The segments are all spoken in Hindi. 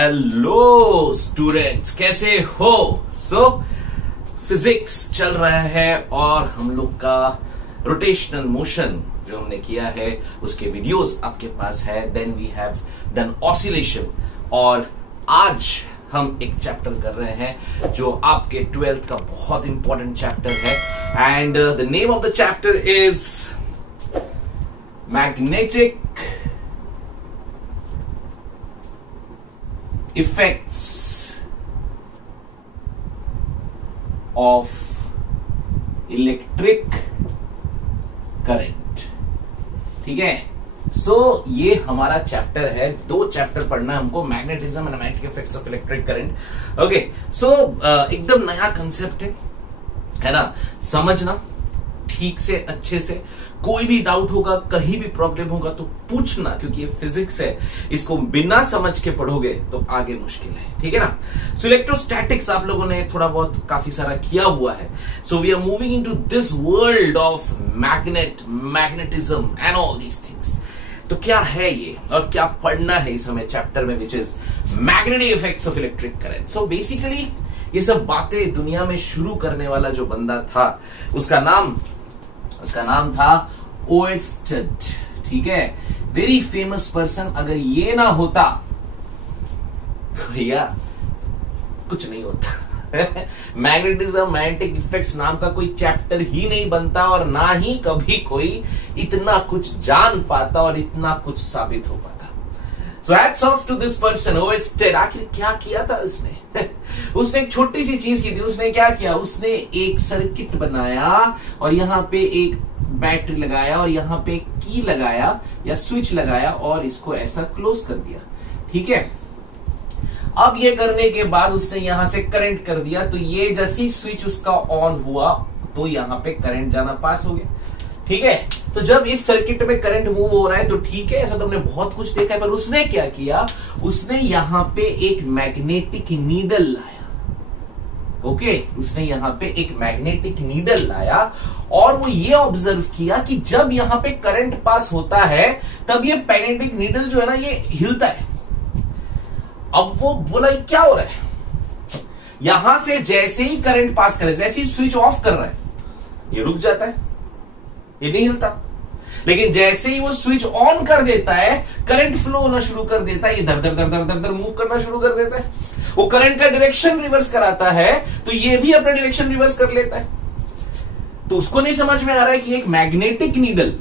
हेलो स्टूडेंट्स, कैसे हो? फिजिक्स चल रहा है और हम लोग का रोटेशनल मोशन जो हमने किया है उसके वीडियोस आपके पास है। Then we have done oscillation और आज हम एक चैप्टर कर रहे हैं जो आपके 12th का बहुत इंपॉर्टेंट चैप्टर है and the name of the chapter is magnetic effects of electric current। ठीक है, सो ये हमारा चैप्टर है। दो चैप्टर पढ़ना है हमको, magnetism and magnetic effects of electric current. Okay, so एकदम नया कंसेप्ट है ना, समझना ठीक से, अच्छे से। कोई भी डाउट होगा, कहीं भी प्रॉब्लम होगा तो पूछना, क्योंकि ये फिजिक्स है, इसको बिना समझ के पढ़ोगे तो आगे मुश्किल है। ठीक है ना। सो इलेक्ट्रोस्टैटिक्स आप लोगों ने थोड़ा बहुत काफी सारा किया हुआ है। So we are moving into this world of magnetism and all these things. तो क्या है ये और क्या पढ़ना है इस हमें चैप्टर में, which is magnetic effects of electric current. So basically ये सब बातें दुनिया में शुरू करने वाला जो बंदा था उसका नाम था ओएरस्टेड। ठीक है, वेरी फेमस पर्सन। अगर ये ना होता तो भैया कुछ नहीं होता। मैग्नेटिज्म, मैग्नेटिक इफेक्ट्स नाम का कोई चैप्टर ही नहीं बनता और ना ही कभी कोई इतना कुछ जान पाता और इतना कुछ साबित हो पाता। So hats off to this person, ओएरस्टेड। आखिर क्या किया था उसने? उसने एक छोटी सी चीज की थी। उसने क्या किया? उसने एक सर्किट बनाया और यहां पे एक बैटरी लगाया और यहां पे एक की लगाया या स्विच लगाया और इसको ऐसा क्लोज कर दिया। ठीक है, अब ये करने के बाद उसने यहां से करंट कर दिया, तो ये जैसी स्विच उसका ऑन हुआ तो यहां पे करंट जाना पास हो गया। ठीक है, तो जब इस सर्किट में करंट मूव हो रहा है तो ठीक है, ऐसा तो हमने बहुत कुछ देखा है। पर उसने क्या किया? उसने यहां पे एक मैग्नेटिक नीडल लाया। ओके, उसने यहां पे एक मैग्नेटिक नीडल लाया और वो ये ऑब्जर्व किया कि जब यहां पे करंट पास होता है तब ये मैग्नेटिक नीडल जो है ना, ये हिलता है। अब वो बोला ये क्या हो रहा है? यहां से जैसे ही करंट पास करे, जैसे ही स्विच ऑफ कर रहा है, ये रुक जाता है, ये नहीं हिलता। लेकिन जैसे ही वो स्विच ऑन कर देता है, करंट फ्लो होना शुरू कर देता है, ये दर दर दर दर दर दर मूव करना शुरू कर देता है। वो करंट का डायरेक्शन रिवर्स कराता है तो ये भी अपना डायरेक्शन रिवर्स कर लेता है। तो उसको नहीं समझ में आ रहा है कि एक मैग्नेटिक नीडल,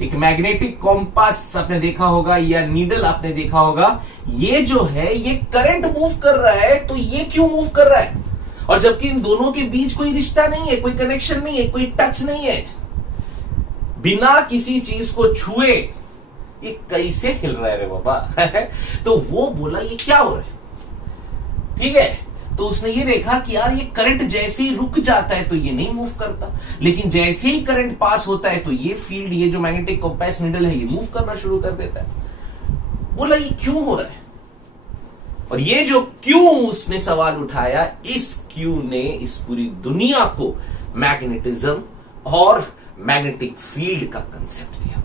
एक मैग्नेटिक कॉम्पास आपने देखा होगा या नीडल आपने देखा होगा, ये जो है ये करंट मूव कर रहा है, तो ये क्यों मूव कर रहा है? और जबकि इन दोनों के बीच कोई रिश्ता नहीं है, कोई कनेक्शन नहीं है, कोई टच नहीं है, बिना किसी चीज को छुए ये कैसे हिल रहा है रे बाबा? तो वो बोला ये क्या हो रहा है? ठीक है, तो उसने ये देखा कि यार ये करंट जैसे ही रुक जाता है तो ये नहीं मूव करता, लेकिन जैसे ही करंट पास होता है तो ये फील्ड, ये जो मैग्नेटिक कॉम्पास नीडल है, ये मूव करना शुरू कर देता है। बोला ये क्यों हो रहा है? और ये जो क्यों उसने सवाल उठाया, इस क्यों ने इस पूरी दुनिया को मैग्नेटिज्म और मैग्नेटिक फील्ड का कंसेप्ट दिया।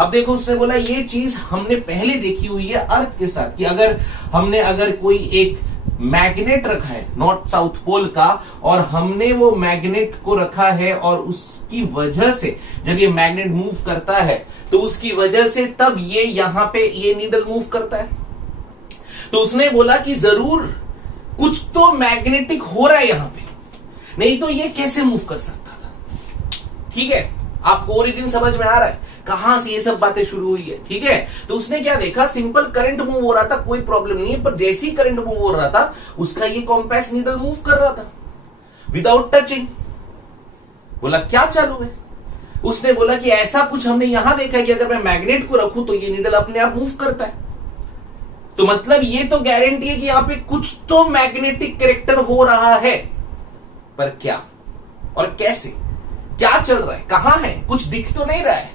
अब देखो, उसने बोला ये चीज हमने पहले देखी हुई है अर्थ के साथ, कि अगर कोई एक मैग्नेट रखा है नॉर्थ साउथ पोल का, और हमने वो मैग्नेट को रखा है और उसकी वजह से जब ये मैग्नेट मूव करता है तो उसकी वजह से तब ये यहां पे ये नीडल मूव करता है। तो उसने बोला कि जरूर कुछ तो मैग्नेटिक हो रहा है यहां पे, नहीं तो ये कैसे मूव कर सकता था। ठीक है, आपको ओरिजिन समझ में आ रहा है कहां से ये सब बातें शुरू हुई है। ठीक है, तो उसने क्या देखा? सिंपल करंट मूव हो रहा था, कोई प्रॉब्लम नहीं है, पर जैसे ही करंट मूव हो रहा था उसका ये कॉम्पास नीडल मूव कर रहा था विदाउट टचिंग। बोला क्या चालू है? उसने बोला कि ऐसा कुछ हमने यहां देखा है कि अगर मैं मैग्नेट को रखूं तो ये नीडल अपने आप मूव करता है। तो मतलब ये तो गारंटी है कि यहां पे कुछ तो मैग्नेटिक कैरेक्टर हो रहा है, पर क्या और कैसे, क्या चल रहा है, कहां है, कुछ दिख तो नहीं रहा है।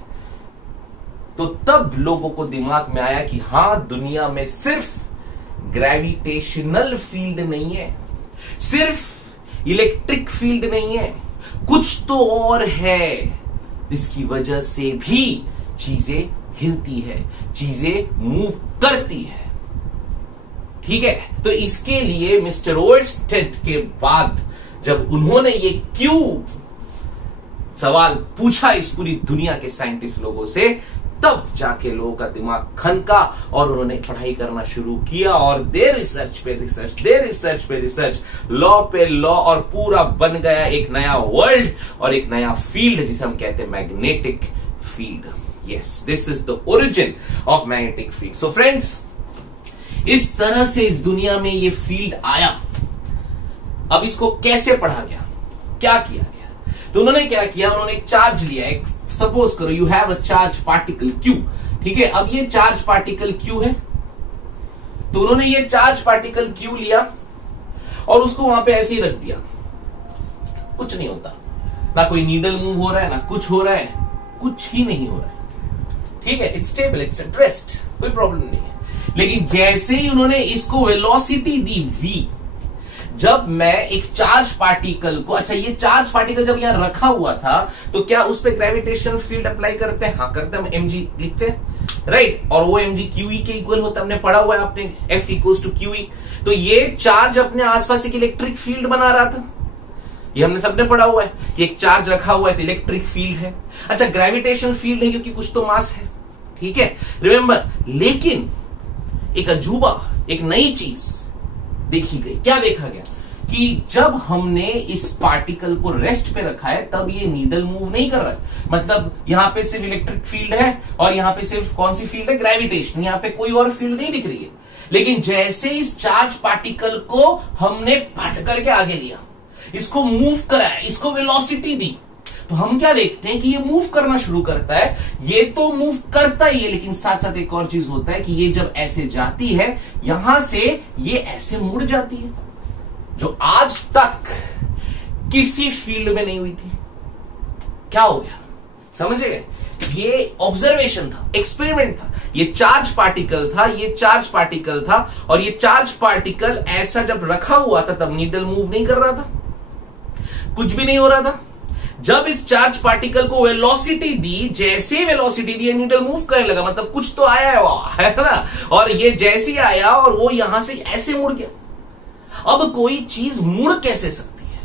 तो तब लोगों को दिमाग में आया कि हां, दुनिया में सिर्फ ग्रेविटेशनल फील्ड नहीं है, सिर्फ इलेक्ट्रिक फील्ड नहीं है, कुछ तो और है जिसकी वजह से भी चीजें हिलती है, चीजें मूव करती है। ठीक है, तो इसके लिए मिस्टर ओर्स्टेड के बाद जब उन्होंने ये क्यों सवाल पूछा इस पूरी दुनिया के साइंटिस्ट लोगों से, तब जाके लोगों का दिमाग खनका और उन्होंने पढ़ाई करना शुरू किया और दे रिसर्च पे रिसर्च, लॉ पे लॉ, और पूरा बन गया एक नया वर्ल्ड और एक नया फील्ड जिसे हम कहते हैं magnetic field. Yes, this is the origin of magnetic field. So friends, इस तरह से इस दुनिया में ये फील्ड आया। अब इसको कैसे पढ़ा गया, क्या किया गया? तो उन्होंने क्या किया, उन्होंने एक चार्ज लिया, एक सपोज करो you have a charge particle Q। ठीक है, अब ये चार्ज पार्टिकल Q है, तो उन्होंने ये चार्ज पार्टिकल Q लिया और उसको वहां पे ऐसे ही रख दिया। कुछ नहीं होता, ना कोई नीडल मूव हो रहा है, ना कुछ हो रहा है, कुछ ही नहीं हो रहा है। ठीक है, it's stable, it's at rest, कोई प्रॉब्लम नहीं है। लेकिन जैसे ही उन्होंने इसको वेलोसिटी दी v, जब मैं एक चार्ज पार्टिकल को, अच्छा ये चार्ज पार्टिकल जब यहां रखा हुआ था तो क्या उस पर ग्रेविटेशनल फील्ड अप्लाई करते हैं? हाँ करते हैं, हम mg लिखते हैं, राइट, और वो mg QE के इक्वल होता है, हमने पढ़ा हुआ है आपने, F इक्वल्स टू QE। तो ये चार्ज अपने आसपास एक इलेक्ट्रिक फील्ड बना रहा था, ये हमने सबने पढ़ा हुआ है कि एक चार्ज रखा हुआ है तो इलेक्ट्रिक फील्ड है। अच्छा, ग्रेविटेशनल फील्ड है क्योंकि कुछ तो मास है, ठीक है, रिमेंबर। लेकिन एक अजूबा, एक नई चीज देखी गई। क्या देखा गया कि जब हमने इस पार्टिकल को रेस्ट पे रखा है तब ये नीडल मूव नहीं कर रहा है, मतलब यहां पे सिर्फ इलेक्ट्रिक फील्ड है और यहां पे सिर्फ कौन सी फील्ड है? ग्रेविटेशन, यहां पे कोई और फील्ड नहीं दिख रही है। लेकिन जैसे इस चार्ज पार्टिकल को हमने पट करके आगे लिया, इसको मूव कराया, इसको वेलोसिटी दी, तो हम क्या देखते हैं कि ये मूव करना शुरू करता है। ये तो मूव करता ही है, लेकिन साथ साथ एक और चीज होता है कि ये जब ऐसे जाती है, यहां से ये ऐसे मुड़ जाती है, जो आज तक किसी फील्ड में नहीं हुई थी। क्या हो गया, समझ गए? ये ऑब्जर्वेशन था, एक्सपेरिमेंट था, ये चार्ज पार्टिकल था, ये चार्ज पार्टिकल था, और ये चार्ज पार्टिकल ऐसा जब रखा हुआ था तब नीडल मूव नहीं कर रहा था, कुछ भी नहीं हो रहा था। जब इस चार्ज पार्टिकल को वेलोसिटी दी, जैसे वेलोसिटी दी, नीडल मूव करने लगा, मतलब कुछ तो आया है वहां, है ना, और ये जैसे ही आया और वो यहां से ऐसे मुड़ गया। अब कोई चीज मुड़ कैसे सकती है?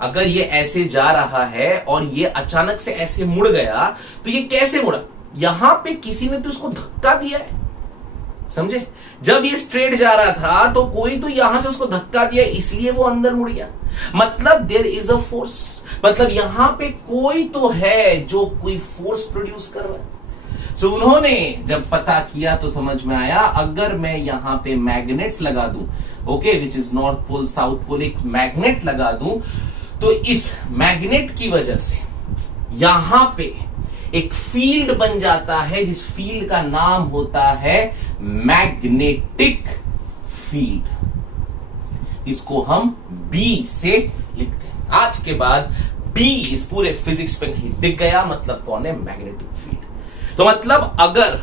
अगर ये ऐसे जा रहा है और ये अचानक से ऐसे मुड़ गया तो ये कैसे मुड़ा? यहां पे किसी ने तो इसको धक्का दिया है, समझे? जब ये स्ट्रेट जा रहा था तो कोई तो यहां से उसको धक्का दिया, इसलिए वो अंदर मुड़ गया। मतलब देयर इज अ फोर्स, मतलब यहां पे कोई तो है जो कोई फोर्स प्रोड्यूस कर रहा है। सो उन्होंने जब पता किया तो समझ में आया, अगर मैं यहां पे मैग्नेट्स लगा दूं, okay, which is north pole south pole, एक मैग्नेट लगा दूं, तो इस मैग्नेट की वजह से यहां पे एक फील्ड बन जाता है, जिस फील्ड का नाम होता है मैग्नेटिक फील्ड। इसको हम B से लिखते हैं। आज के बाद B इस पूरे फिजिक्स पे कहीं दिख गया, मतलब कौन है? Magnetic field. तो मतलब अगर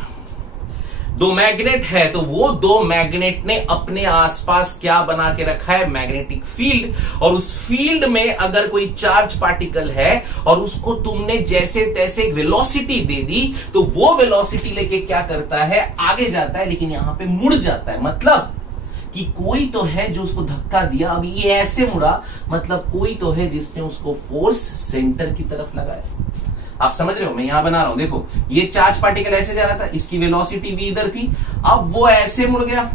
दो मैग्नेट है तो वो दो मैग्नेट ने अपने आसपास क्या बना के रखा है? Magnetic field. और उस फील्ड में अगर कोई चार्ज पार्टिकल है और उसको तुमने जैसे तैसे वेलोसिटी दे दी, तो वो वेलोसिटी लेके क्या करता है? आगे जाता है, लेकिन यहां पे मुड़ जाता है। मतलब कि कोई तो है जो उसको धक्का दिया, अभी ये ऐसे मुड़ा, मतलब कोई तो है जिसने उसको फोर्स सेंटर की तरफ लगाया। आप समझ रहे हो? मैं यहां बना रहा हूं, देखो, ये चार्ज पार्टिकल ऐसे जा रहा था, इसकी वेलोसिटी भी इधर थी, अब वो ऐसे मुड़ गया।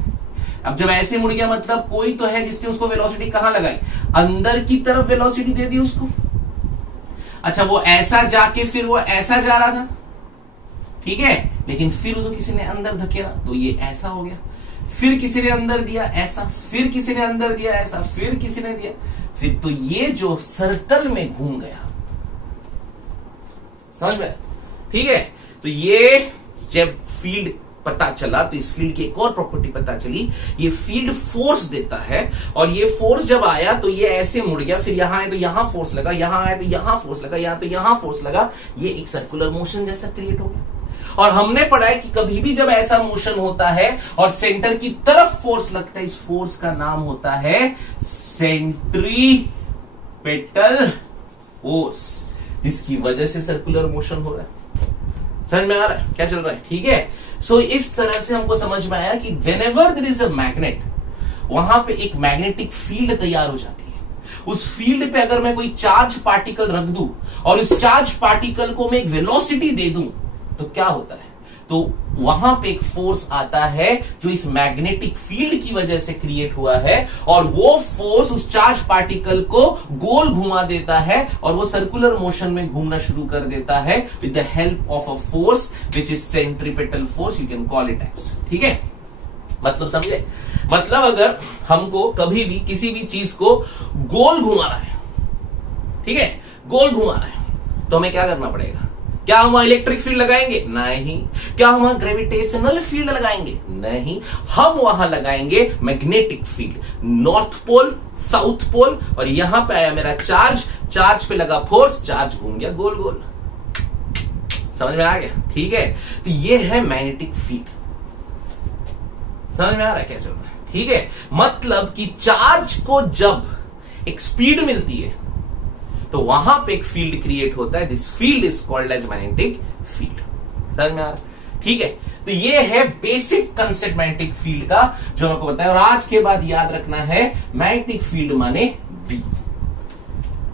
अब जब ऐसे मुड़ गया मतलब कोई तो है जिसने उसको वेलोसिटी कहां लगाई? अंदर की तरफ वेलोसिटी दे दी उसको। अच्छा, वो ऐसा जाके फिर वो ऐसा जा रहा था, ठीक है, लेकिन फिर उसको किसी ने अंदर धकेला तो ये ऐसा हो गया। फिर किसी ने अंदर दिया ऐसा, फिर किसी ने अंदर दिया ऐसा, फिर किसी ने दिया, फिर तो ये जो सर्कल में घूम गया। समझ में? ठीक है, तो ये जब फील्ड पता चला तो इस फील्ड की एक और प्रॉपर्टी पता चली, ये फील्ड फोर्स देता है, और ये फोर्स जब आया तो ये ऐसे मुड़ गया, फिर यहां आए तो यहां फोर्स लगा, यहां आए तो यहां फोर्स लगा, यहां तो यहां फोर्स लगा, ये एक सर्कुलर मोशन जैसा क्रिएट हो गया। और हमने पढ़ा है कि कभी भी जब ऐसा मोशन होता है और सेंटर की तरफ फोर्स लगता है, इस फोर्स का नाम होता है सेंट्रीपेटल फोर्स, जिसकी वजह से सर्कुलर मोशन हो रहा है। समझ में आ रहा है क्या चल रहा है? ठीक है, सो इस तरह से हमको समझ में आया कि whenever there is a magnet, वहां पे एक मैग्नेटिक फील्ड तैयार हो जाती है। उस फील्ड पे अगर मैं कोई चार्ज पार्टिकल रख दूं और इस चार्ज पार्टिकल को मैं एक वेलोसिटी दे दूं तो क्या होता है? तो वहां पे एक फोर्स आता है जो इस मैग्नेटिक फील्ड की वजह से क्रिएट हुआ है, और वो फोर्स उस चार्ज पार्टिकल को गोल घुमा देता है और वो सर्कुलर मोशन में घूमना शुरू कर देता है with the help of a force which is centripetal force, you can call it as. ठीक है, मतलब समझे? मतलब अगर हमको कभी भी किसी भी चीज को गोल घुमाना है, ठीक है, गोल घुमाना है, तो हमें क्या करना पड़ेगा? क्या हम वहां इलेक्ट्रिक फील्ड लगाएंगे? नहीं। क्या हम वहां ग्रेविटेशनल फील्ड लगाएंगे? नहीं। हम वहां लगाएंगे magnetic field, north pole, south pole, और यहां पे आया मेरा चार्ज, चार्ज पे लगा फोर्स, चार्ज घूम गया गोल गोल। समझ में आ गया? ठीक है, तो ये है मैग्नेटिक फील्ड। समझ में आ रहा है क्या चल रहा है? ठीक है, मतलब कि चार्ज को जब एक स्पीड मिलती है तो वहां पे एक फील्ड क्रिएट होता है, this field is called as magnetic field. समझ में आ रहा है? ठीक है, तो ये है बेसिक कंसेप्ट मैग्नेटिक फील्ड का जो आपको बताया, और आज के बाद याद रखना है मैग्नेटिक फील्ड माने बी।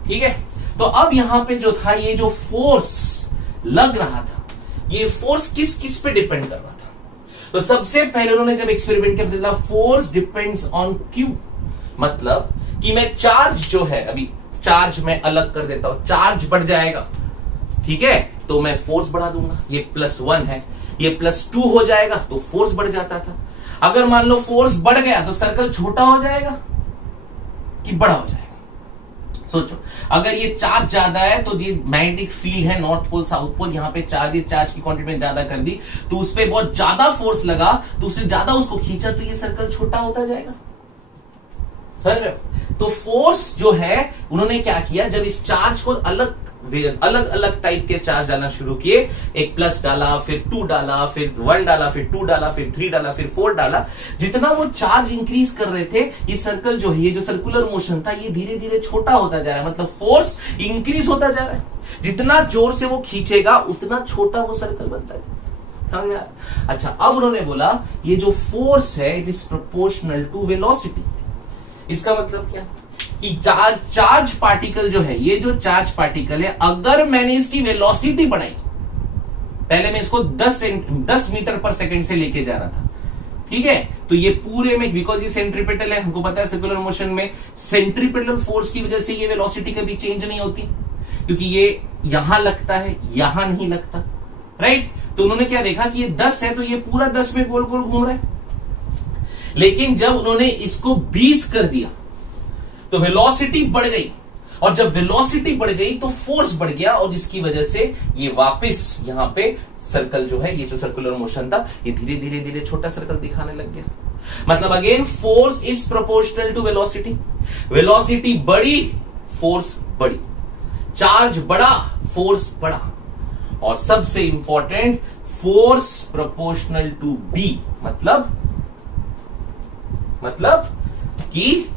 ठीक है, तो अब यहां पे जो था, ये जो फोर्स लग रहा था, ये फोर्स किस किस पे डिपेंड कर रहा था? तो सबसे पहले उन्होंने जब एक्सपेरिमेंट किया था, फोर्स डिपेंड्स ऑन क्यू, मतलब कि मैं चार्ज जो है, अभी चार्ज में अलग कर देता हूं, चार्ज बढ़ जाएगा, ठीक है, तो मैं फोर्स बढ़ा दूंगा। ये +1 है, ये +2 हो जाएगा तो फोर्स बढ़ जाता था। अगर मान लो फोर्स बढ़ गया तो सर्कल छोटा हो जाएगा कि बड़ा हो जाएगा? सोचो, अगर ये चार्ज ज्यादा है तो ये मैग्नेटिक फील्ड है, नॉर्थ पोल साउथ पोल, यहां पे चार्ज, ये चार्ज की क्वांटिटी में ज्यादा कर दी तो उस पर बहुत ज्यादा फोर्स लगा, तो उसने ज्यादा उसको खींचा तो ये सर्कल छोटा होता जाएगा। समझ रहे हो? तो फोर्स जो है, उन्होंने क्या किया, जब इस चार्ज को अलग अलग टाइप के चार्ज डालना शुरू किए, एक प्लस डाला, फिर 2 डाला, फिर 1 डाला, फिर 2 डाला, फिर 3 डाला, फिर 4 डाला, जितना वो चार्ज इंक्रीज कर रहे थे, ये सर्कल जो है, ये जो सर्कुलर मोशन था, ये धीरे धीरे छोटा होता जा रहा है, मतलब फोर्स इंक्रीज होता जा रहा है। जितना जोर से वो खींचेगा उतना छोटा वो सर्कल बनता है। अच्छा, अब उन्होंने बोला ये जो फोर्स है, it is proportional to velocity. इसका मतलब क्या कि चार्ज पार्टिकल जो है, ये जो चार्ज पार्टिकल है, अगर मैंने इसकी वेलोसिटी बढ़ाई, पहले मैं इसको 10 मीटर पर सेकंड से लेके जा रहा था, ठीक है, तो ये पूरे में, बिकॉज ये सेंट्रीपिटल है, हमको पता है सर्कुलर मोशन में सेंट्रीपिटल फोर्स की वजह से ये वेलोसिटी कभी चेंज नहीं होती, क्योंकि ये यहां लगता है, यहां नहीं लगता, राइट? तो उन्होंने क्या देखा कि ये 10 है तो ये पूरा 10 में गोल गोल घूम रहा है। लेकिन जब उन्होंने इसको 20 कर दिया तो वेलोसिटी बढ़ गई, और जब वेलोसिटी बढ़ गई तो फोर्स बढ़ गया, और जिसकी वजह से ये वापस यहां पे सर्कल जो है, ये जो सर्कुलर मोशन था, ये धीरे धीरे धीरे छोटा सर्कल दिखाने लग गया। मतलब again force is proportional to velocity. Velocity बढ़ी, फोर्स बढ़ी, चार्ज बढ़ा, फोर्स बढ़ा, और सबसे important, force proportional to B, मतलब कि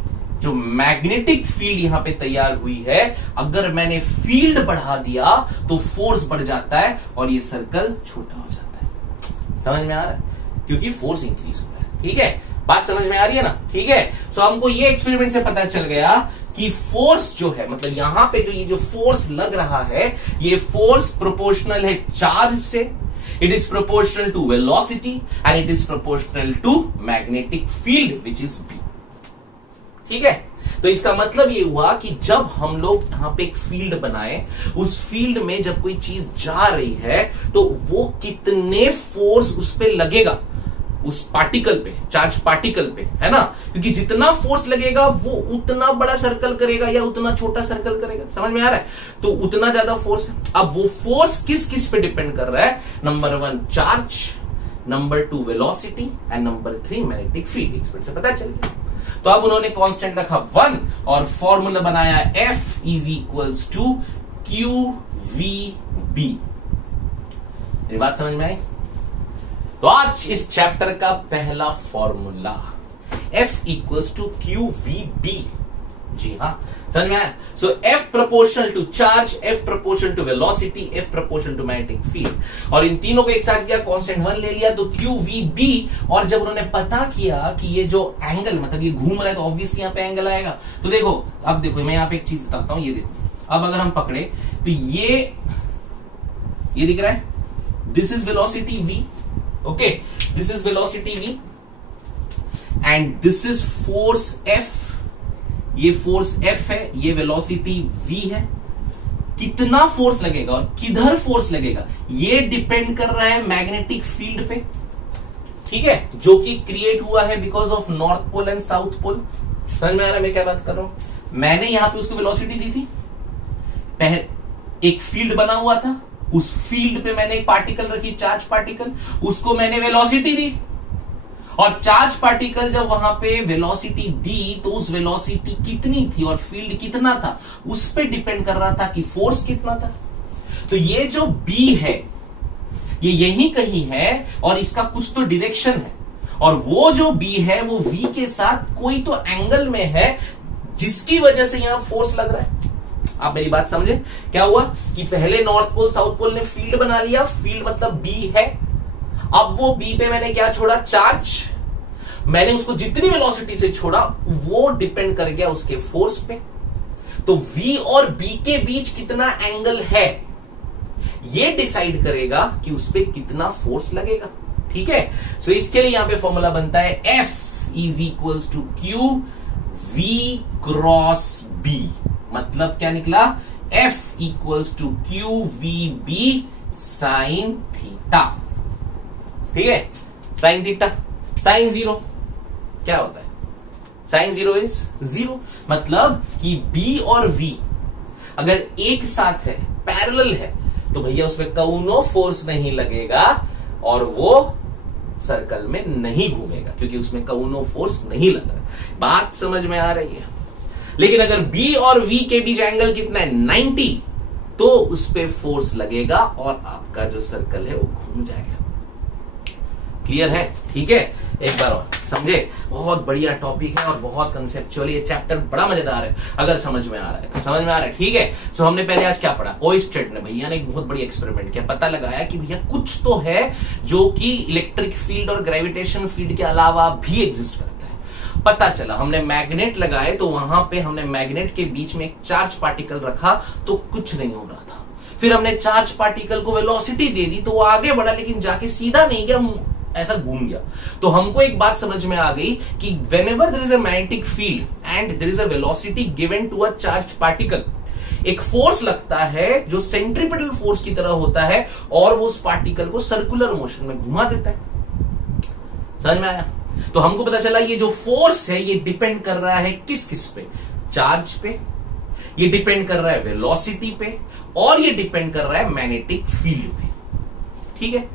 जो मैग्नेटिक फील्ड यहां पे तैयार हुई है, अगर मैंने फील्ड बढ़ा दिया तो फोर्स बढ़ जाता है और ये सर्कल छोटा हो जाता है। समझ में आ रहा है? क्योंकि फोर्स इंक्रीज हो रहा है। ठीक है, बात समझ में आ रही है ना? ठीक है, सो हमको ये एक्सपेरिमेंट से पता चल गया कि फोर्स जो है, मतलब यहां पे जो ये जो फोर्स लग रहा है, ये फोर्स प्रोपोर्शनल है चार्ज से, it is proportional to velocity and it is proportional to magnetic field which is B। ठीक है, तो इसका मतलब ये हुआ कि जब हम लोग यहां पे एक फील्ड बनाए, उस फील्ड में जब कोई चीज जा रही है तो वो कितने फोर्स उस पे लगेगा, उस पार्टिकल पे, चार्ज पार्टिकल पे, है ना? क्योंकि जितना फोर्स लगेगा वो उतना बड़ा सर्कल करेगा या उतना छोटा सर्कल करेगा। समझ में आ रहा है? तो उतना ज्यादा फोर्स है। अब वो फोर्स किस किस पे डिपेंड कर रहा है? Number 1 charge, number 2 velocity and number 3 magnetic field. Experiment से पता चल गया। तो अब उन्होंने कांस्टेंट रखा 1 और फॉर्मूला बनाया F is equals to QVB। ये बात समझ में आई? तो आज इस चैप्टर का पहला formula F equals to QVB, जी हाँ, समझ में आया? So F proportional to charge, F proportional to velocity, F proportional to magnetic field. और इन तीनों को एक साथ किया, कांस्टेंट 1 ले लिया, तो QVB। और जब उन्होंने पता किया कि ये जो एंगल, मतलब ये घूम रहा है, तो ऑब्वियसली यहाँ पे एंगल आएगा। तो देखो, अब देखो मैं यहाँ पे एक चीज बताता हूं, ये देखो, अब अगर हम पकड़े तो ये दिख रहा है, this is velocity V, okay, this is velocity V and this is force F, ये फोर्स F है, ये वेलोसिटी V है। कितना फोर्स लगेगा और किधर फोर्स लगेगा ये डिपेंड कर रहा है मैग्नेटिक फील्ड पे, ठीक है, जो कि क्रिएट हुआ है because of north pole and south pole. समझ में आ रहा है मैं क्या बात कर रहा हूं? मैंने यहां पे उसको वेलोसिटी दी थी, एक फील्ड बना हुआ था, उस फील्ड पे मैंने एक पार्टिकल रखी, चार्ज पार्टिकल, उसको मैंने वेलोसिटी दी। और चार्ज पार्टिकल जब वहां पे वेलोसिटी दी तो उस वेलोसिटी कितनी थी और फील्ड कितना था, उस पे डिपेंड कर रहा था कि फोर्स कितना था। तो ये जो B है ये यही कहीं है और इसका कुछ तो डायरेक्शन है, और वो जो B है वो V के साथ कोई तो एंगल में है जिसकी वजह से यहां फोर्स लग रहा है। आप मेरी बात समझे? क्या हुआ कि पहले नॉर्थ पोल साउथ पोल ने फील्ड बना लिया, फील्ड मतलब B है। अब वो B पे मैंने क्या छोड़ा, चार्ज। मैंने उसको जितनी वेलोसिटी से छोड़ा वो डिपेंड कर गया उसके फोर्स पे। तो V और B के बीच कितना एंगल है ये डिसाइड करेगा कि उस पे कितना फोर्स लगेगा, ठीक है। सो इसके लिए यहां पे फॉर्मूला बनता है F is equals to Q V cross B। मतलब क्या निकला, F equals to Q V B sine theta, ठीक है। साइन थीटा, साइन 0 क्या होता है, साइन 0 इज 0। मतलब कि B और V अगर एक साथ है, पैरेलल है, तो भैया उसमें कौनो फोर्स नहीं लगेगा और वो सर्कल में नहीं घूमेगा, क्योंकि उसमें कौनो फोर्स नहीं लग रहा। बात समझ में आ रही है? लेकिन अगर B और V के बीच एंगल कितना है, 90, तो उस पे फोर्स लगेगा और आपका जो सर्कल है वो घूम जाएगा। क्लियर है? ठीक है, एक बार और समझे। बहुत बढ़िया टॉपिक है और बहुत कंसेप्चुअल, ये चैप्टर बड़ा मजेदार है। अगर समझ में आ रहा है तो समझ में आ रहा है, ठीक है। सो हमने पहले आज क्या पढ़ा, ओइस्टेड ने भैया ने एक बहुत बड़ी एक्सपेरिमेंट किया, पता लगाया कि भैया कुछ तो है जो कि इलेक्ट्रिक फील्ड और ग्रेविटेशन फील्ड के अलावा भी एग्जिस्ट करता है। पता चला, हमने मैग्नेट लगाए तो वहां पे हमने मैग्नेट के बीच में एक चार्ज पार्टिकल रखा तो कुछ नहीं हो रहा था। फिर हमने चार्ज पार्टिकल को वेलोसिटी दे दी तो वो आगे बढ़ा, लेकिन जाके सीधा नहीं गया, ऐसा घूम गया। तो हमको एक बात समझ में आ गई कि whenever there is a magnetic field and there is a velocity given to a charged particle, एक फोर्स लगता है जो सेंट्रीपिटल फोर्स की तरह होता है और वो उस पार्टिकल को सर्कुलर मोशन में घुमा देता है। समझ में आया? तो हमको पता चला ये जो फोर्स है ये डिपेंड कर रहा है किस किस पे, चार्ज पे, ये डिपेंड कर रहा है वेलोसिटी पे, और ये डिपेंड कर रहा है मैग्नेटिक फील्ड पे, ठीक है।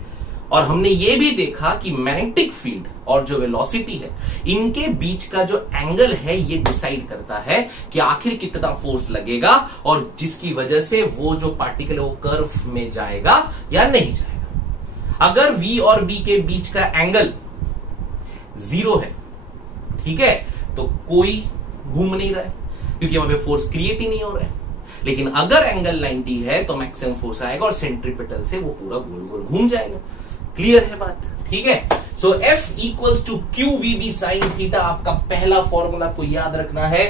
और हमने ये भी देखा कि मैग्नेटिक फील्ड और जो वेलोसिटी है इनके बीच का जो एंगल है ये डिसाइड करता है कि आखिर कितना फोर्स लगेगा और जिसकी वजह से वो जो पार्टिकल है वो कर्व में जाएगा या नहीं जाएगा। अगर V और B के बीच का एंगल 0 है, ठीक है, तो कोई घूम नहीं रहा है क्योंकि वहां पे फोर्स क्रिएट ही नहीं हो रहा है। लेकिन अगर एंगल 90 है तो मैक्सिमम फोर्स आएगा और सेंट्रीपिटल से वो पूरा गोल गोल घूम जाएगा। क्लियर है बात? ठीक है। So F equals to QVB sine theta आपका पहला फॉर्मूला आपको याद रखना है।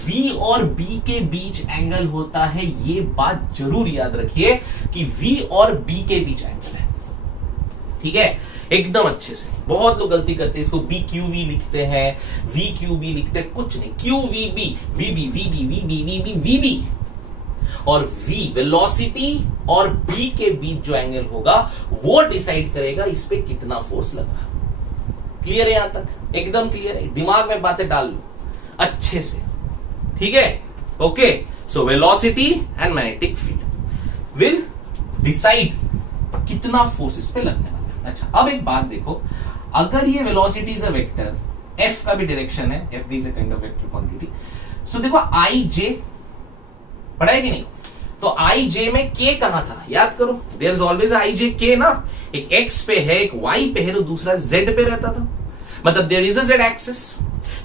V और B के बीच एंगल होता है, ये बात जरूर याद रखिए कि V और B के बीच एंगल है, ठीक है, एकदम अच्छे से। बहुत लोग गलती करते हैं, इसको BQV लिखते हैं, VQB लिखते हैं, कुछ नहीं, QVB, VB, VB, VB, VB, VB। और V वेलोसिटी और B के बीच जो एंगल होगा वो डिसाइड करेगा इस पे कितना फोर्स लग रहा। क्लियर है? यहां तक एकदम क्लियर है? दिमाग में बातें डाल लो अच्छे से, ठीक है। Okay, so velocity and magnetic field will decide कितना फोर्स इस पे लगने वाला है। अच्छा, अब एक बात देखो, अगर ये velocity is a vector, F का भी डायरेक्शन है, F is a kind of vector quantity. So देखो IJ पढ़ा है कि नहीं? तो IJ में K कहां था, याद करो, there is always IJ K ना। एक X पे है, एक Y पे है, तो दूसरा Z पे रहता था, मतलब there is a Z axis.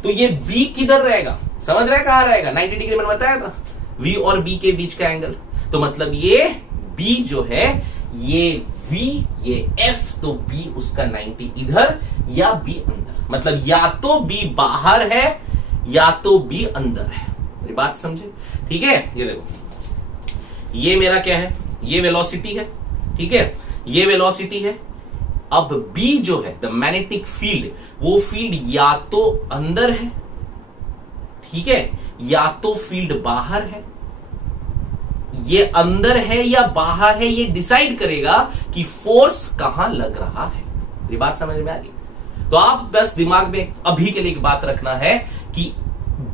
तो ये B किधर रहेगा, समझ रहा है कहां रहेगा? 90 डिग्री मैंने बताया था V और B के बीच का एंगल। तो मतलब ये B जो है ये V ये F, तो B उसका 90 इधर या B अंदर, मतलब या तो B बाहर है या तो B अंदर है। मेरी बात समझे? ठीक है, ये देखो ये मेरा क्या है, ये वेलोसिटी है, ठीक है, ये वेलोसिटी है। अब B जो है द मैग्नेटिक फील्ड, वो फील्ड या तो अंदर है, ठीक है, या तो फील्ड बाहर है। ये अंदर है या बाहर है ये डिसाइड करेगा कि फोर्स कहां लग रहा है। ये बात समझ में आ गई? तो आप बस दिमाग में अभी के लिए एक बात रखना है कि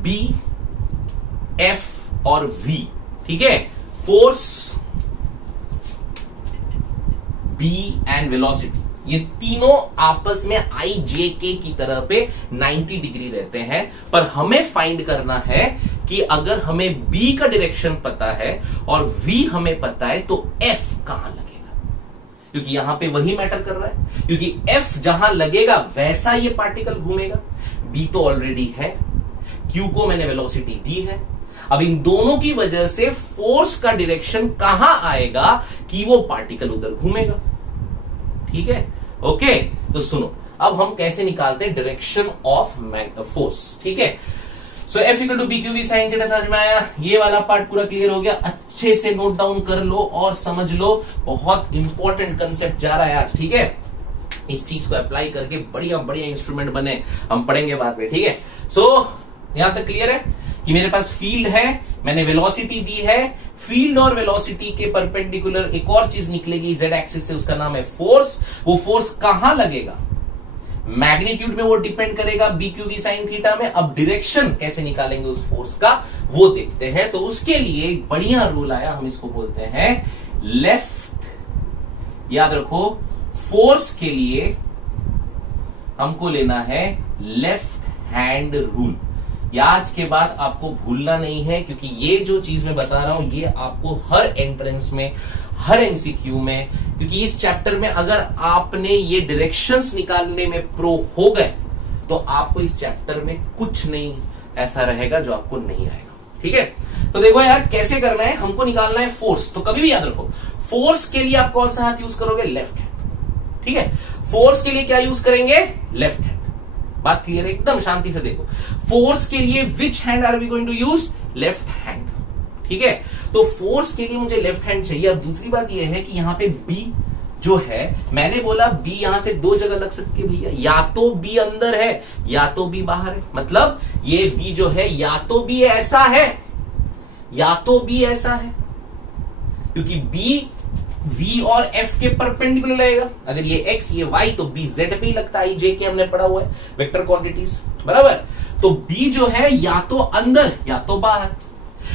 B, F और V, ठीक है, फोर्स B एंड वेलोसिटी, ये तीनों आपस में I J K की तरह पे 90 डिग्री रहते हैं। पर हमें फाइंड करना है कि अगर हमें B का डायरेक्शन पता है और V हमें पता है तो F कहां लगेगा, क्योंकि यहां पे वही मैटर कर रहा है। क्योंकि F जहां लगेगा वैसा ये पार्टिकल घूमेगा। B तो ऑलरेडी है, Q को मैंने वेलोसिटी दी है। अब इन दोनों की वजह से फोर्स का डायरेक्शन कहां आएगा कि वो पार्टिकल उधर घूमेगा। ठीक है, ओके। तो सुनो, अब हम कैसे निकालते हैं डायरेक्शन ऑफ फोर्स। ठीक है, so F equal to B Q V sine theta. समझ में आया? ये वाला पार्ट पूरा क्लियर हो गया। अच्छे से नोट डाउन कर लो और समझ लो, बहुत इंपॉर्टेंट कंसेप्ट जा रहा है आज। ठीक है, इस चीज को अप्लाई करके बढ़िया बढ़िया इंस्ट्रूमेंट बने, हम पढ़ेंगे बाद में। ठीक है, सो यहां तक क्लियर है कि मेरे पास फील्ड है, मैंने वेलोसिटी दी है। फील्ड और वेलोसिटी के परपेंडिकुलर एक और चीज निकलेगी जेड एक्सिस से, उसका नाम है फोर्स। वो फोर्स कहां लगेगा, मैग्नीट्यूड में वो डिपेंड करेगा B Q V sine theta में। अब डायरेक्शन कैसे निकालेंगे उस फोर्स का वो देखते हैं। तो उसके लिए एक बढ़िया रूल आया, हम इसको बोलते हैं लेफ्ट। याद रखो, फोर्स के लिए हमको लेना है लेफ्ट हैंड रूल। या आज के बाद आपको भूलना नहीं है, क्योंकि ये जो चीज मैं बता रहा हूं ये आपको हर एंट्रेंस में, हर एमसीक्यू में, क्योंकि इस चैप्टर में अगर आपने ये डायरेक्शंस निकालने में प्रो हो गए तो आपको इस चैप्टर में कुछ नहीं ऐसा रहेगा जो आपको नहीं आएगा। ठीक है, तो देखो यार कैसे करना है, हमको निकालना है फोर्स। तो कभी भी याद रखो, फोर्स के लिए आप कौन सा हाथ यूज करोगे? Left hand. ठीक है, फोर्स के लिए क्या यूज करेंगे? Left hand. बात क्लियर है? एकदम शांति से देखो, फोर्स के लिए which hand are we going to use? Left hand. ठीक है, तो फोर्स के लिए मुझे लेफ्ट हैंड चाहिए। अब दूसरी बात यह है कि यहां पे B जो है, मैंने बोला B यहां से दो जगह लग सकती है भैया, या तो B अंदर है या तो B बाहर है। मतलब ये B जो है या तो B ऐसा है या तो B ऐसा है, क्योंकि B V और F के परपेंडिकुलर लगेगा। अगर ये X ये Y तो B Z पे ही लगता है। J के हमने पढ़ा हुआ है वेक्टर क्वांटिटीज, बराबर। तो B जो है या तो अंदर या तो बाहर।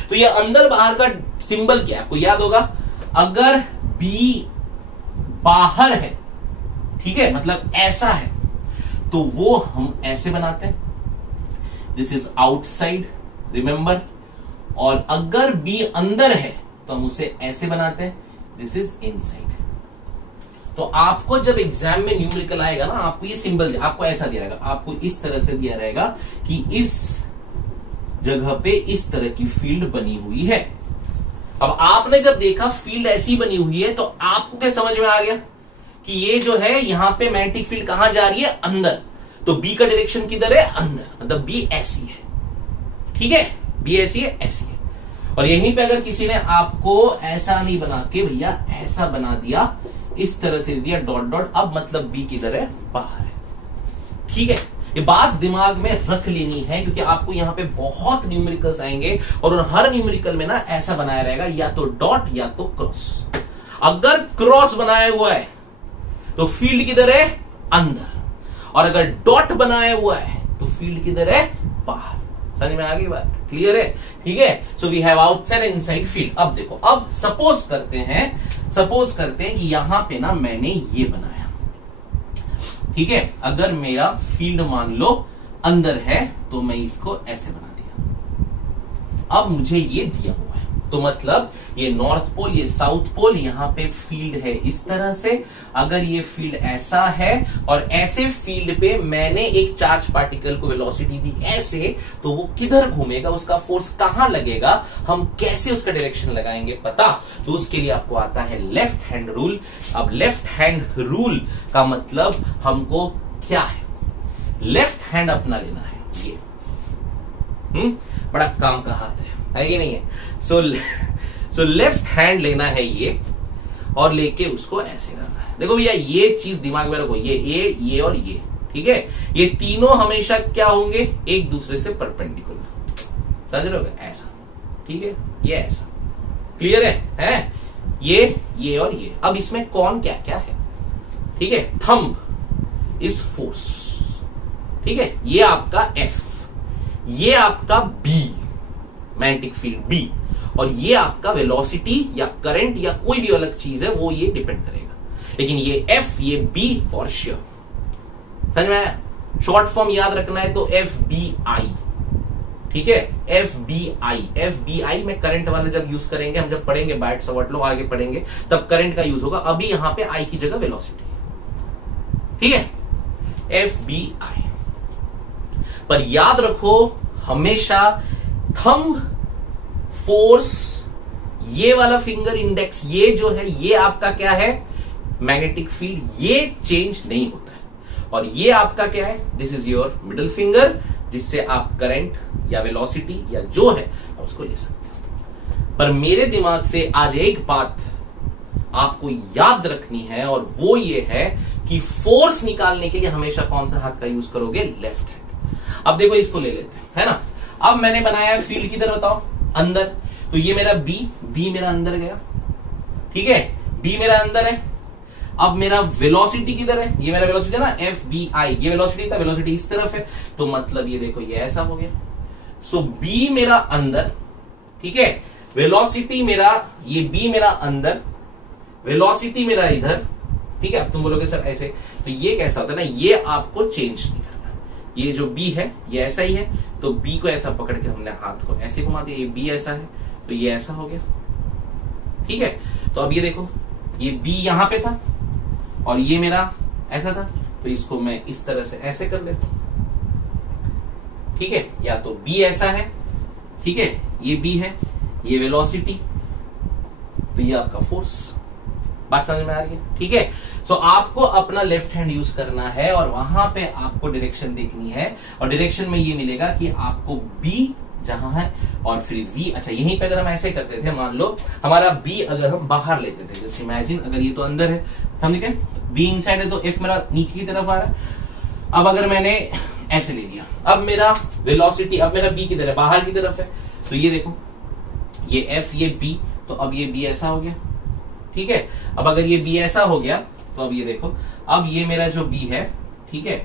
तो ये अंदर बाहर का सिंबल क्या है आपको याद होगा? अगर B बाहर है, ठीक है, मतलब ऐसा है, तो वो हम ऐसे बनाते हैं, दिस इज आउटसाइड, रिमेंबर। और अगर B अंदर है तो हम उसे ऐसे बनाते हैं, दिस इज इनसाइड। तो आपको जब एग्जाम में न्यूमेरिकल आएगा ना, आपको ये सिंबल आपको ऐसा दिया रहेगा, आपको इस तरह से दिया रहेगा कि इस जगह पे इस तरह की फील्ड बनी हुई है। अब आपने जब देखा फील्ड ऐसी बनी हुई है तो आपको क्या समझ में आ गया कि ये जो है यहां पे मैग्नेटिक फील्ड कहां जा रही है? अंदर। तो B का डायरेक्शन किधर है? अंदर। मतलब B ऐसी है, ठीक है, B ऐसी है, ऐसी है। और यहीं पे अगर किसी ने आपको ऐसा नहीं बना के भैया ऐसा बना दिया, इस तरह से दिया डॉट डॉट, अब मतलब B किधर है? बाहर है। ठीक है, ये बात दिमाग में रख लेनी है, क्योंकि आपको यहां पे बहुत न्यूमेरिकल्स आएंगे और उन हर न्यूमेरिकल में ना ऐसा बनाया रहेगा, या तो डॉट या तो क्रॉस। अगर क्रॉस बनाया हुआ है तो फील्ड किधर है? अंदर। और अगर डॉट बनाया हुआ है तो फील्ड किधर है? बाहर। समझ में आ गई बात? क्लियर है? ठीक है, so we have outside and inside field. अब देखो, अब सपोज करते हैं कि यहां पे ना मैंने ये बनाया, ठीक है। अगर मेरा फील्ड मान लो अंदर है तो मैं इसको ऐसे बना दिया। अब मुझे ये दिया हुआ है, तो मतलब ये नॉर्थ पोल, ये साउथ पोल, यहां पे फील्ड है इस तरह से। अगर ये फील्ड ऐसा है और ऐसे फील्ड पे मैंने एक चार्ज पार्टिकल को वेलोसिटी दी ऐसे, तो वो किधर घूमेगा, उसका फोर्स कहां लगेगा, हम कैसे उसका डायरेक्शन लगाएंगे पता, तो उसके लिए आपको आता है लेफ्ट हैंड रूल। अब लेफ्ट हैंड रूल का मतलब हमको क्या है, लेफ्ट हैंड अपना लेना है, ये बड़ा काम का हाथ है कि नहीं है। सो लेफ्ट हैंड लेना है ये और लेके उसको ऐसे करना है। देखो भैया ये चीज दिमाग में रखो, ये और ये, ठीक है, ये तीनों हमेशा क्या होंगे, एक दूसरे से परपेंडिकुलर, समझ रहे हो, ऐसा, ठीक है, ये ऐसा, क्लियर है? ये और ये। अब इसमें कौन क्या क्या है, ठीक है, थंब इज फोर्स, ठीक है, ये आपका F, ये आपका B, मैग्नेटिक फील्ड B, और ये आपका वेलोसिटी या करंट या कोई भी अलग चीज है वो ये डिपेंड करेगा। लेकिन ये F ये B फॉर श्योर, समझ में आया? शॉर्ट फॉर्म याद रखना है तो FBI, ठीक है, FBI में करंट वाला जब यूज करेंगे, हम जब पढ़ेंगे बाइट सवाट लो आगे पढ़ेंगे तब करंट का यूज होगा। अभी यहां पे I की जगह वेलोसिटी, ठीक है, FBI। पर याद रखो हमेशा थंब फोर्स, ये वाला फिंगर इंडेक्स, ये जो है ये आपका क्या है, मैग्नेटिक फील्ड, ये चेंज नहीं होता है। और ये आपका क्या है, this is your middle finger, जिससे आप करंट या वेलोसिटी या जो है उसको ले सकते हो। पर मेरे दिमाग से आज एक बात आपको याद रखनी है और वो ये है कि फोर्स निकालने के लिए हमेशा कौन सा हाथ का यूज करोगे, लेफ्ट हैंड। अब देखो इसको ले लेते हैं, है ना। अब मैंने बनाया है फील्ड किधर बताओ, अंदर, तो ये मेरा बी मेरा अंदर गया, ठीक है, बी मेरा अंदर है। अब मेरा वेलोसिटी किधर है, ये मेरा वेलोसिटी है ना, FBI, ये वेलोसिटी था, वेलोसिटी इस तरफ है, तो मतलब ये देखो ये ऐसा हो गया। सो बी मेरा अंदर, ठीक है, वेलोसिटी मेरा, ये बी मेरा अंदर, वेलोसिटी मेरा इधर, ठीक है। अब तुम बोलोगे सर ऐसे, तो ये कैसा होता है ना, ये आपको चेंज नहीं करना। ये जो बी है ये ऐसा ही है, तो बी को ऐसा पकड़ के हमने हाथ को ऐसे घुमा दिया, ये बी ऐसा है तो ये ऐसा हो गया, ठीक है। तो अब ये देखो ये बी यहां पे था और ये मेरा ऐसा था, तो इसको मैं इस तरह से ऐसे कर लेता हूं, ठीक है, या तो बी ऐसा है, ठीक है, ये बी है, ये वेलोसिटी, तो ये आपका फोर्स। बात समझ में आ रही है, ठीक है। सो आपको अपना लेफ्ट हैंड यूज करना है और वहां पे आपको डायरेक्शन देखनी है, और डायरेक्शन में ये मिलेगा कि आपको बी जहां है और फिर वी। अच्छा यहीं पे अगर हम ऐसे करते थे, मान लो हमारा बी अगर हम बाहर लेते थे, जैसे इमेजिन अगर ये तो अंदर है, समझ गए, बी इनसाइड है, तो एफ मेरा नीचे की तरफ आ रहा है। अब अगर मैंने ऐसे ले लिया, अब मेरा वेलोसिटी, अब मेरा बी किधर है, बाहर की तरफ है, तो ये देखो ये एफ ये बी, तो अब ये बी ऐसा हो गया, ठीक है। अब अगर ये बी ऐसा हो गया तो अब ये देखो, अब ये मेरा जो बी है, ठीक है,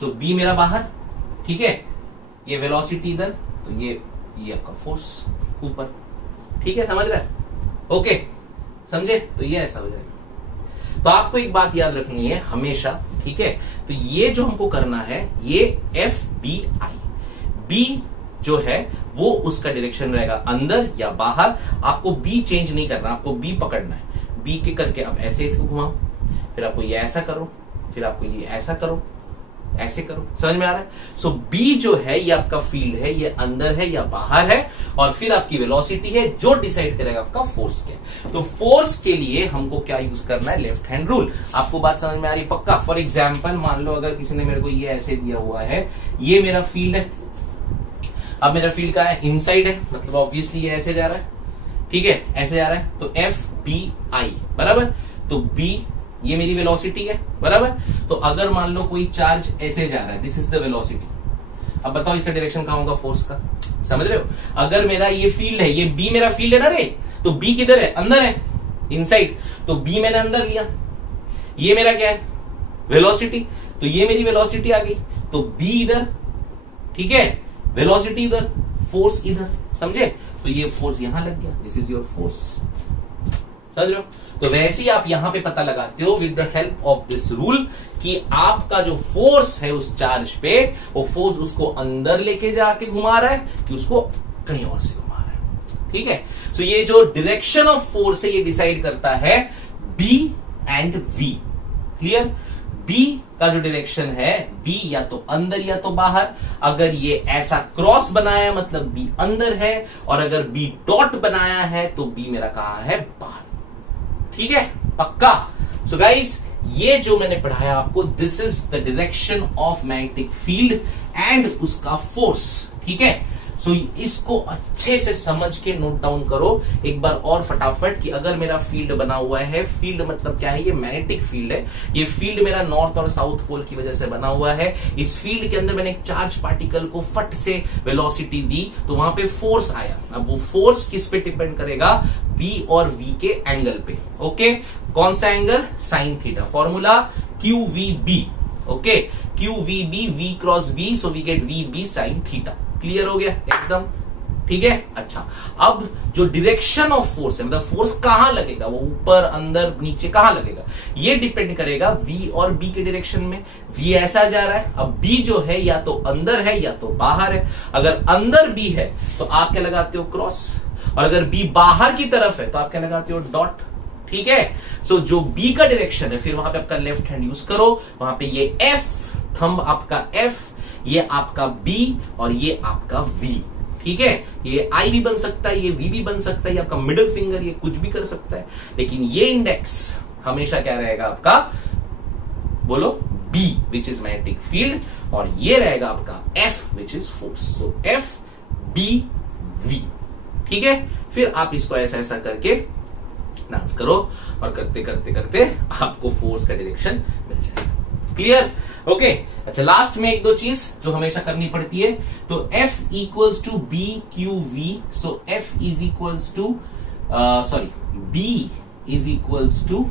सो बी मेरा बाहर, ठीक है, ये वेलोसिटी इधर, तो ये आपका फोर्स ऊपर, ठीक है, समझ रहा है, ओके, समझे, तो ये ऐसा हो जाएगा। तो आपको एक बात याद रखनी है हमेशा, ठीक है, तो ये जो हमको करना है ये FBI, बी जो है वो उसका डायरेक्शन रहेगा अंदर या बाहर, आपको बी चेंज नहीं करना, आपको बी पकड़ना है। बी के करके आप ऐसे इसको घुमाओ, फिर आपको ये ऐसा करो, फिर आपको ये ऐसा करो, ऐसे करो, समझ में आ रहा है। सो बी जो है ये आपका फील्ड है, ये अंदर है या बाहर है, और फिर आपकी वेलोसिटी है जो डिसाइड करेगा आपका फोर्स क्या। तो फोर्स के लिए हमको क्या यूज करना है, लेफ्ट हैंड रूल। आपको बात समझ में आ रही पक्का। फॉर एग्जाम्पल मान लो अगर किसी ने मेरे को ये ऐसे दिया हुआ है, ये मेरा फील्ड है, अब मेरा फील्ड का है इनसाइड है, मतलब ऑब्वियसली ये ऐसे जा रहा है, ठीक है, ऐसे जा रहा है, तो FBI बराबर, तो B ये मेरी वेलोसिटी है बराबर। तो अगर मान लो कोई चार्ज ऐसे जा रहा है, दिस इज द वेलोसिटी, अब बताओ इसका डायरेक्शन कहां होगा, फोर्स का, समझ रहे हो। अगर मेरा ये फील्ड है, ये B मेरा फील्ड है ना रे, तो B किधर है, अंदर है, इनसाइड, तो B मैंने अंदर लिया, ये मेरा क्या है, वेलोसिटी, तो ये मेरी वेलोसिटी आ गई, तो B इधर, ठीक है, वेलोसिटी इधर, फोर्स इधर, समझे, तो ये फोर्स यहां लग गया, दिस इज योर फोर्स, समझ रहे हो। तो वैसे ही आप यहां पे पता लगाते हो with the help of this rule कि आपका जो फोर्स है उस चार्ज पे, वो फोर्स उसको अंदर लेके जाके घुमा रहा है कि उसको कहीं और से घुमा रहा है। ठीक है, तो ये जो डायरेक्शन ऑफ फोर्स है ये डिसाइड करता है B and V. Clear? B का जो डायरेक्शन है, बी या तो अंदर या तो बाहर। अगर ये ऐसा क्रॉस बनाया मतलब बी अंदर है, और अगर बी डॉट बनाया है तो बी मेरा कहां है? बाहर। ठीक है, पक्का? सो गाइस, ये जो मैंने पढ़ाया आपको, this is the direction of magnetic field and उसका फोर्स। ठीक है, सो इसको अच्छे से समझ के नोट डाउन करो एक बार और फटाफट कि अगर मेरा फील्ड बना हुआ है, फील्ड मतलब क्या है? ये मैग्नेटिक फील्ड है। ये फील्ड मेरा नॉर्थ और साउथ पोल की वजह से बना हुआ है। इस फील्ड के अंदर मैंने एक चार्ज पार्टिकल को फट से वेलोसिटी दी तो वहां पे फोर्स आया। अब वो फोर्स किस पे डिपेंड करेगा? बी और वी के एंगल पे। ओके, कौन सा angle? Sine theta. Formula QVB। Okay, QVB, V cross B, so we get VB sine theta. Clear हो गया एकदम? ठीक है, अच्छा। अब जो डायरेक्शन ऑफ फोर्स है, मतलब फोर्स कहां लगेगा, वो ऊपर, अंदर, नीचे कहां लगेगा, ये डिपेंड करेगा V और B के डायरेक्शन में। V ऐसा जा रहा है, अब B जो है या तो अंदर है या तो बाहर है। अगर अंदर B है तो आप क्या लगाते हो? क्रॉस। और अगर B बाहर की तरफ है तो आप क्या लगाते हो? डॉट। ठीक है, सो जो B का डायरेक्शन है, फिर वहां पे आपका लेफ्ट हैंड यूज करो, वहां पे ये F, थंब आपका F, ये आपका B और ये आपका V। ठीक है, ये I भी बन सकता है, ये V भी बन सकता है, ये आपका मिडिल फिंगर, ये कुछ भी कर सकता है, लेकिन ये इंडेक्स हमेशा क्या रहेगा आपका? बोलो, B which is magnetic field, और ये रहेगा आपका F which is force. So F B V। ठीक है, फिर आप इसको ऐसा ऐसा करके डांस करो और करते करते करते आपको फोर्स का डायरेक्शन मिल जाएगा। क्लियर? ओके, अच्छा, लास्ट में एक दो चीज जो हमेशा करनी पड़ती है। तो F equals to B Q V, so F is equals to B is equals to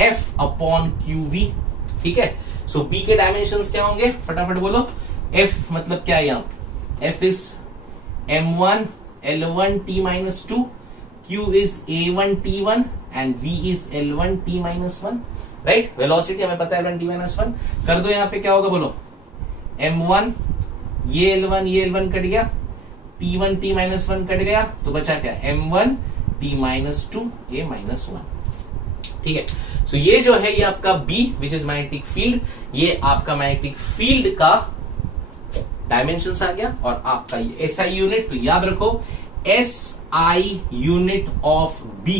F upon QV। ठीक है, सो B के डायमेंशंस क्या होंगे? फटाफट बोलो। F मतलब क्या है? यहां F is M1 L1 T minus 2, Q is A1 T1 and V is L1 T minus 1। Right, velocity हमें पता है L1 T minus 1। कर दो, यहां पे क्या होगा बोलो? M1, ये L1 कट गया, T1 T minus 1 कट गया, तो बचा क्या? M1 T minus 2 A minus 1। ठीक है, सो ये जो है ये आपका B which is magnetic field, ये आपका मैग्नेटिक फील्ड का डायमेंशंस आ गया। और आपका ये SI यूनिट, तो याद रखो SI unit of B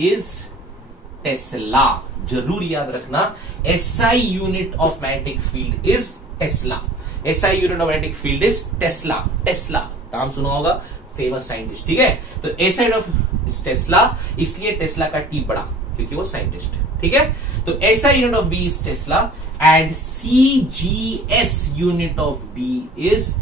is Tesla. जरूर याद रखना, SI unit of magnetic field is tesla. SI unit of magnetic field is Tesla. Tesla नाम सुना होगा, फेमस साइंटिस्ट। ठीक है, तो SI यूनिट ऑफ टेस्ला, इसलिए टेस्ला का T बड़ा क्योंकि वो साइंटिस्ट है। ठीक है, तो SI unit of B is tesla and CGS unit of B is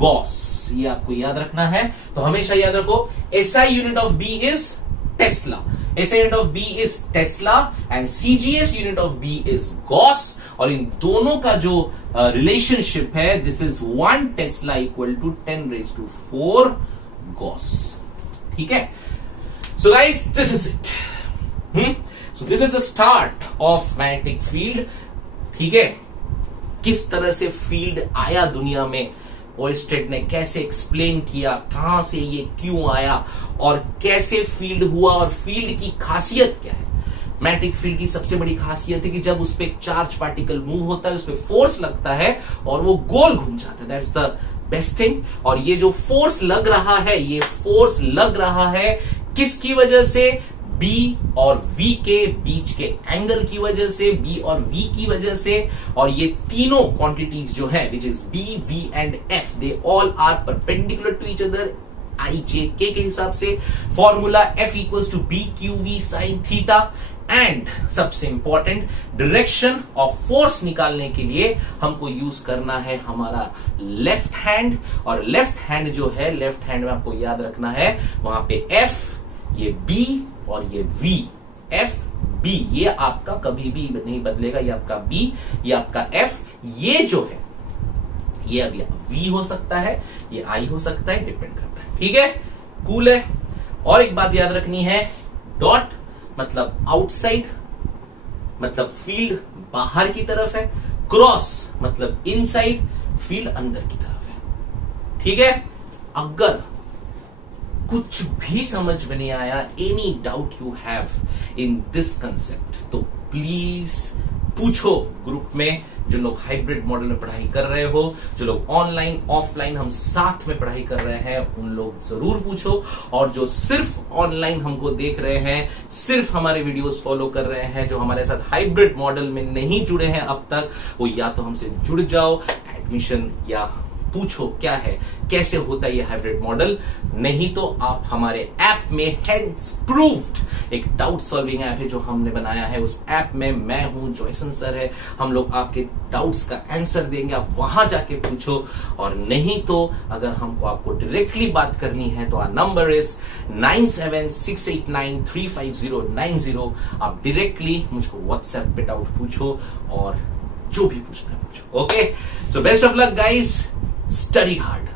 Gauss. ये आपको याद रखना है, तो हमेशा याद रखो SI unit of B is tesla, SI unit of B is tesla and CGS unit of B is gauss. और इन दोनों का जो रिलेशनशिप है, this is 1 tesla equal to 10⁴ gauss. ठीक है, so guys this is it. So this is the start of magnetic field. ठीक है, किस तरह से फील्ड आया दुनिया में, ओयरस्टेड ने कैसे एक्सप्लेन किया, कहां से ये क्यों आया और कैसे फील्ड हुआ, और फील्ड की खासियत क्या है। मैग्नेटिक फील्ड की सबसे बड़ी खासियत है कि जब उस पर एक चार्ज पार्टिकल मूव होता है, उस पर फोर्स लगता है और वो गोल घूम जाता है। That's the best thing. और ये जो फोर्स लग रहा है, ये फोर्स लग रहा है किसकी वजह से? B और V के बीच के एंगल की वजह से, B और V की वजह से। और ये तीनों क्वांटिटीज जो है which is B, V and F, they all are perpendicular to each other I, J, K के हिसाब से। Formula F equals to B Q V sine theta. And सबसे इंपॉर्टेंट, डायरेक्शन ऑफ फोर्स निकालने के लिए हमको यूज करना है हमारा लेफ्ट हैंड। और लेफ्ट हैंड जो है, लेफ्ट हैंड में आपको याद रखना है वहां पे F, ये B और ये V, F B, ये आपका कभी भी नहीं बदलेगा। ये आपका B, ये आपका F, ये जो है ये अभी V हो सकता है, ये I हो सकता है, डिपेंड करता है। ठीक है, कूल है। और एक बात याद रखनी है, डॉट मतलब आउटसाइड, मतलब फील्ड बाहर की तरफ है, क्रॉस मतलब इनसाइड, फील्ड अंदर की तरफ है। ठीक है, अगर कुछ भी समझ में नहीं आया, any doubt you have in this concept, तो प्लीज पूछो ग्रुप में। जो लोग हाइब्रिड मॉडल में पढ़ाई कर रहे हो, जो लोग ऑनलाइन ऑफलाइन हम साथ में पढ़ाई कर रहे हैं, उन लोग जरूर पूछो। और जो सिर्फ ऑनलाइन हमको देख रहे हैं, सिर्फ हमारे वीडियोस फॉलो कर रहे हैं, जो हमारे साथ हाइब्रिड मॉडल में नहीं जुड़े हैं अब तक, वो या तो हमसे जुड़ जाओ, एडमिशन या पूछो क्या है, कैसे होता है ये हाइब्रिड मॉडल। नहीं तो आप हमारे ऐप में, हेंस प्रूव्ड, एक डाउट सॉल्विंग ऐप है जो हमने बनाया है। उस ऐप में मैं हूं, जॉयसन सर है, हम लोग आपके डाउट्स का आंसर देंगे, आप वहां जाके पूछो। और नहीं तो अगर हमको आपको डायरेक्टली बात करनी है तो आवर नंबर इज 9768935090। आप डायरेक्टली मुझको व्हाट्सएप पे डाउट पूछो और जो भी पूछना है पूछो। Okay, so best of luck guys, study hard.